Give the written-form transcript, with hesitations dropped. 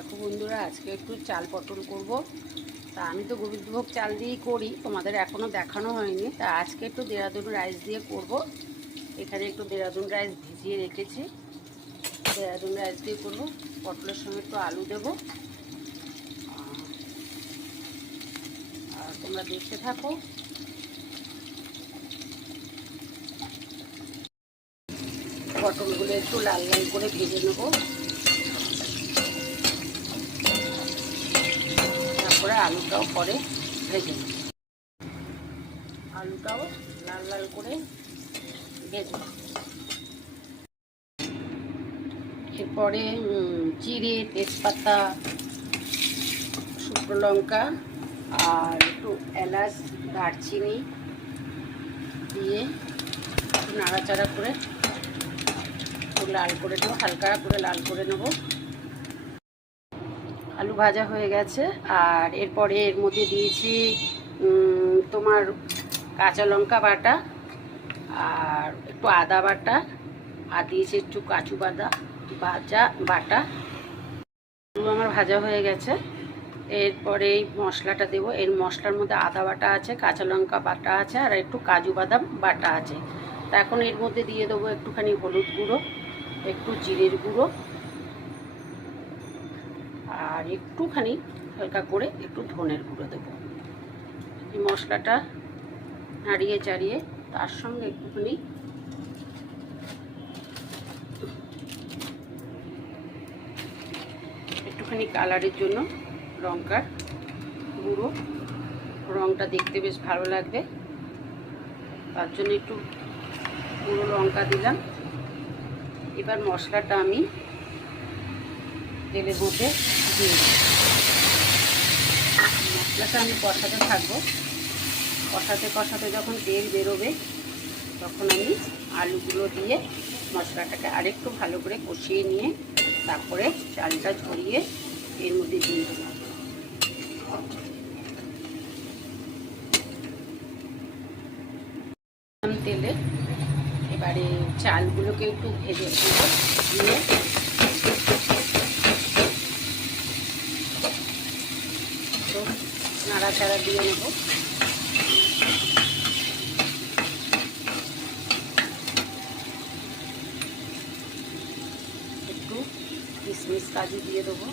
দেখো বন্ধুরা, আজকে একটু চাল পটল করব। তা আমি তো গোবিন্দভোগ চাল দিয়েই করি, তোমাদের এখনও দেখানো হয়নি। তা আজকে একটু দেরাদুন রাইস দিয়ে করব। এখানে একটু দেরাদুন রাইস ভিজিয়ে রেখেছি, দেরাদুন রাইস দিয়ে করবো। পটলের সঙ্গে একটু আলু দেবো, আর তোমরা দেখতে থাকো। পটলগুলো একটু লাল লাল করে ভেজে নেবো, তারপরে আলুটাও পরে ভেজে নেব। আলুটাও লাল লাল করে ভেজে নেব। এরপরে জিরে, তেজপাতা, শুকনো লঙ্কা আর একটু এলাচ, দারচিনি দিয়ে একটু নাড়াচাড়া করে একটু লাল করে নেবো, হালকা করে লাল করে নেব। আলু ভাজা হয়ে গেছে। আর এরপরে এর মধ্যে দিয়েছি তোমার কাঁচা লঙ্কা বাটা আর একটু আদা বাটা, আর দিয়েছি একটু কাজু বাটা। আমার ভাজা হয়ে গেছে। এরপরে এই মশলাটা দেবো। এর মশলার মধ্যে আদা বাটা আছে, কাঁচা লঙ্কা বাটা আছে আর একটু কাজু বাদাম বাটা আছে। তা এখন এর মধ্যে দিয়ে দেবো একটুখানি হলুদ গুঁড়ো, একটু জিরের গুঁড়ো আর একটুখানি হালকা করে একটু ধনের গুঁড়ো দেবো। এই মশলাটা নাড়িয়ে চাড়িয়ে তার সঙ্গে একটুখানি কালারের জন্য লঙ্কার গুঁড়ো, রঙটা দেখতে বেশ ভালো লাগবে, তার জন্য একটু গুঁড়ো লঙ্কা দিলাম। এবার মশলাটা আমি তেলের মধ্যে দিয়ে দিই। মশলাটা আমি কষাতে থাকবো। কষাতে কষাতে যখন তেল বেরোবে তখন আমি আলুগুলো দিয়ে মশলাটাকে আরেকটু ভালো করে কষিয়ে নিয়ে তারপরে চালটা ঝরিয়ে এর মধ্যে দিয়ে দেবো। তেলে এবারে চালগুলোকে একটু ভেজে দিয়ে নাড়াচাড়া দিয়ে নেব। একটু কিশমিশ কাজু দিয়ে দেবো।